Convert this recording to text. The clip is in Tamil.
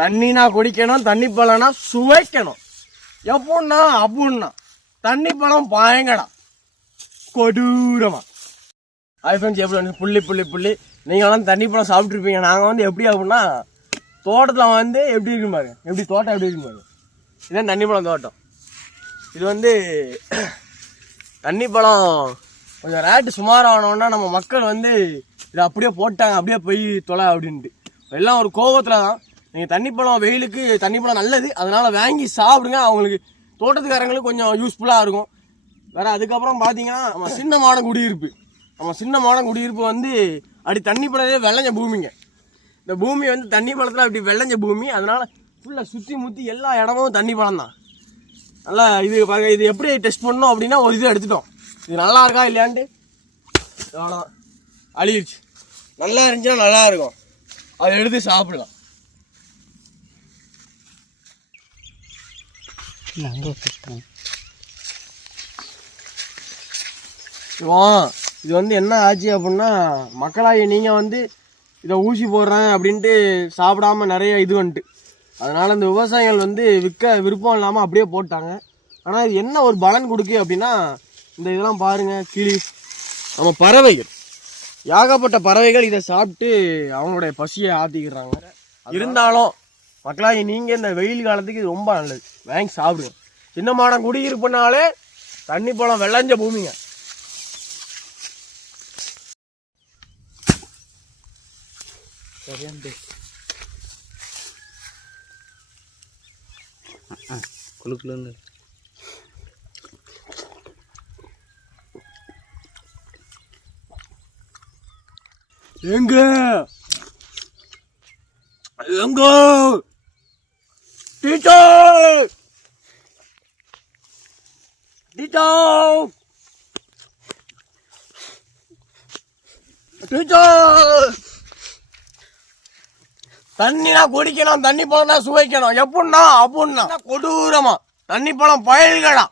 தண்ணினா குடிக்கணும், தண்ணி பழம்னா சுவைக்கணும். எப்படின்னா அப்படின்னா தண்ணி பழம் பயங்கடா கொடூரமா. ஹாய் ஃப்ரெண்ட்ஸ், எப்படி புள்ளி புள்ளி புள்ளி நீங்களாம் தண்ணி பழம் சாப்பிட்ருப்பீங்க. நாங்கள் வந்து எப்படி அப்படின்னா தோட்டத்தில் வந்து எப்படி இருக்கும் பாருங்க, எப்படி தோட்டம் எப்படி இருக்கும் பாருங்க. இதுதான் தண்ணி பழம் தோட்டம். இது வந்து தண்ணி பழம் கொஞ்சம் ரேட்டு சுமாரானோன்னா நம்ம மக்கள் வந்து இதை அப்படியே போட்டாங்க, அப்படியே போய் தொலை அப்படின்ட்டு எல்லாம் ஒரு கோபத்தில் தான். நீங்கள் தண்ணி பழம் வெயிலுக்கு தண்ணி பழம் நல்லது, அதனால் வாங்கி சாப்பிடுங்க. அவங்களுக்கு தோட்டத்துக்காரங்களுக்கு கொஞ்சம் யூஸ்ஃபுல்லாக இருக்கும். வேறு அதுக்கப்புறம் பார்த்தீங்கன்னா நம்ம சின்னமான குடியிருப்பு வந்து அப்படி தண்ணி பழம் விளைஞ்ச பூமிங்க. இந்த பூமி வந்து தண்ணி பழத்தில் அப்படி விளைஞ்ச பூமி, அதனால் ஃபுல்லாக சுற்றி முற்றி எல்லா இடமும் தண்ணி பழம் தான். நல்லா இது பாருங்க, இது எப்படி டெஸ்ட் பண்ணோம் அப்படின்னா ஒரு இது எடுத்துட்டோம். இது நல்லா இருக்கா இல்லையான்ட்டு அவ்வளோ அழிடுச்சு. நல்லா இருந்துச்சுன்னா நல்லா இருக்கும், அதை எடுத்து சாப்பிடலாம். இது வந்து என்ன ஆச்சு அப்படின்னா, மக்களாகி நீங்கள் வந்து இதை ஊசி போடுறேன் அப்படின்ட்டு சாப்பிடாம நிறைய இது வந்துட்டு, அதனால் இந்த விவசாயிகள் வந்து விருப்பம் இல்லாமல் அப்படியே போட்டாங்க. ஆனால் இது என்ன ஒரு பலன் கொடுக்கு அப்படின்னா, இந்த இதெல்லாம் பாருங்கள், கிளி, நம்ம பறவைகள், ஏகப்பட்ட பறவைகள் இதை சாப்பிட்டு அவங்களுடைய பசியை ஆற்றிக்கிறாங்க. இருந்தாலும் மக்களாகி நீங்கள் இந்த வெயில் காலத்துக்கு இது ரொம்ப நல்லது, வாங்கி சாப்பிடுங்க. சின்னமான குடியிருப்புனாலே தண்ணி பழம் விளைஞ்ச பூமிங்க. குழுக்குள்ள எங்க எங்க டீச்சர் டீச்சர் டீச்சர், தண்ணினா குடிக்கணும், தண்ணி பழம்னா சுவைக்கணும். எப்படின்னா அப்படின்னா கொடூரமா தண்ணி பழம் பயல்களா.